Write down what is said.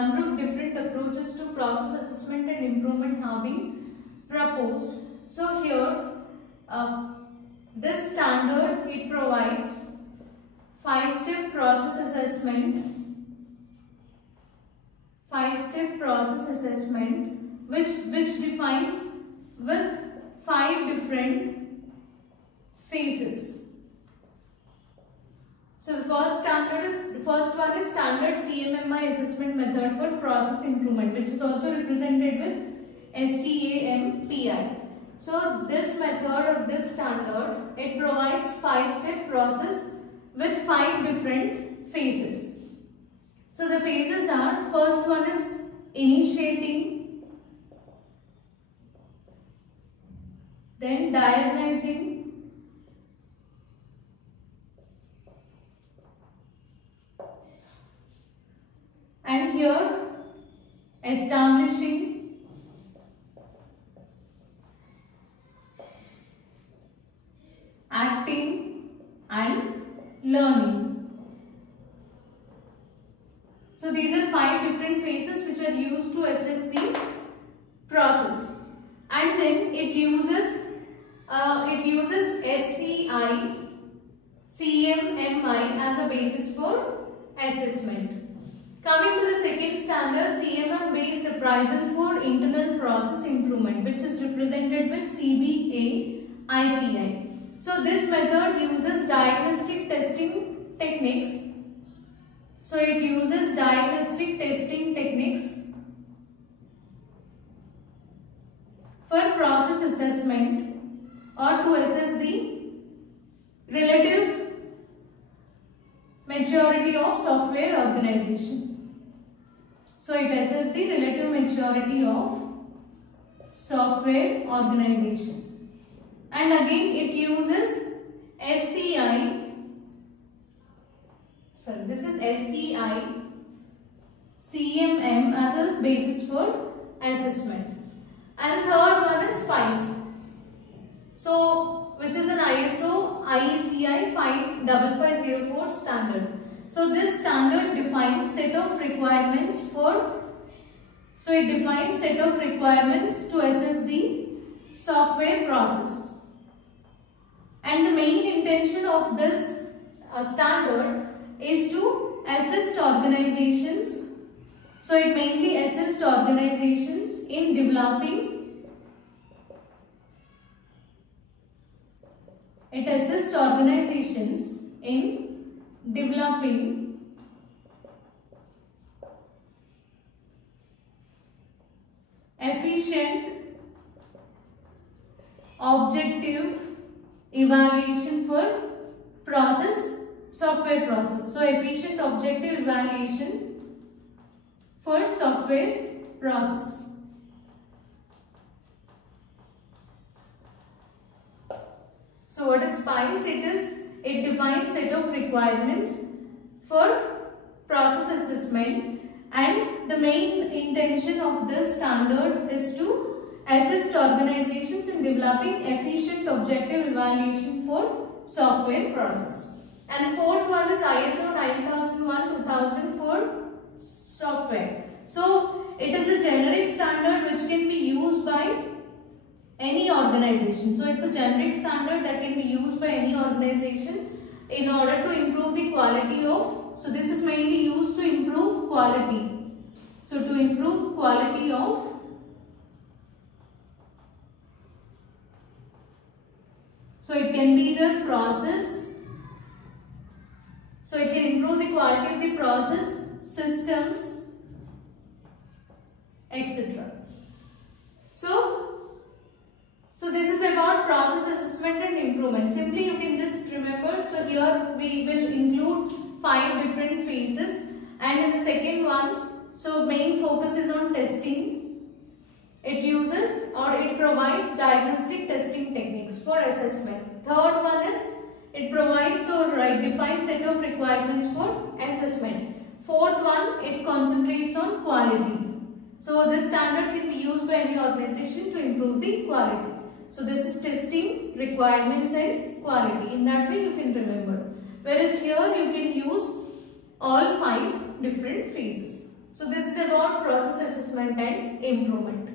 number of different approaches to process assessment and improvement have been proposed. So here, this standard, it provides 5-step process assessment, which defines with 5 different phases. So the first one is standard CMMI assessment method for process improvement, which is also represented with SCAMPI. So this method or this standard, it provides 5-step process with 5 different phases. So the phases are, first one is initiating, then diagnosing, and here establishing, acting and learning. So these are 5 different phases which are used to assess the process, and then it uses SCI, CMMI as a basis for assessment. Coming to the second standard, CMM based appraisal for internal process improvement, which is represented with CBA-IPI. So this method uses diagnostic testing techniques. So it uses diagnostic testing techniques for process assessment or to assess the relative maturity of software organization. So it assesses the relative maturity of software organization. And again it uses SCI, CMM as a basis for assessment. And the third one is SPICE. So which is an ISO IECI 55504 standard. So this standard defines set of requirements to assess the software process. And the main intention of this standard is to assist organizations. So it mainly assists organizations in developing efficient, objective evaluation for software process. So efficient, objective evaluation for software process. So what is SPICE? It defines set of requirements for process assessment, and the main intention of this standard is to assist organizations in developing efficient, objective evaluation for software process. And the fourth one is ISO 9001:2000 for software. So it is a generic standard which can be used by any organization. So it's a generic standard that can be used by any organization in order to improve the quality of, so this is mainly used to improve quality. So to improve quality of so it can be the process, so it can improve the quality of the process, systems, etc. So this is about process assessment and improvement. Simply you can just remember, so here we will include 5 different phases, and in the second one, so main focus is on testing. It uses or it provides diagnostic testing techniques for assessment. Third one is it provides or defines set of requirements for assessment. Fourth one, it concentrates on quality. So this standard can be used by any organization to improve the quality. So this is testing, requirements and quality. In that way you can remember. Whereas here you can use all 5 different phases. So this is about process assessment and improvement.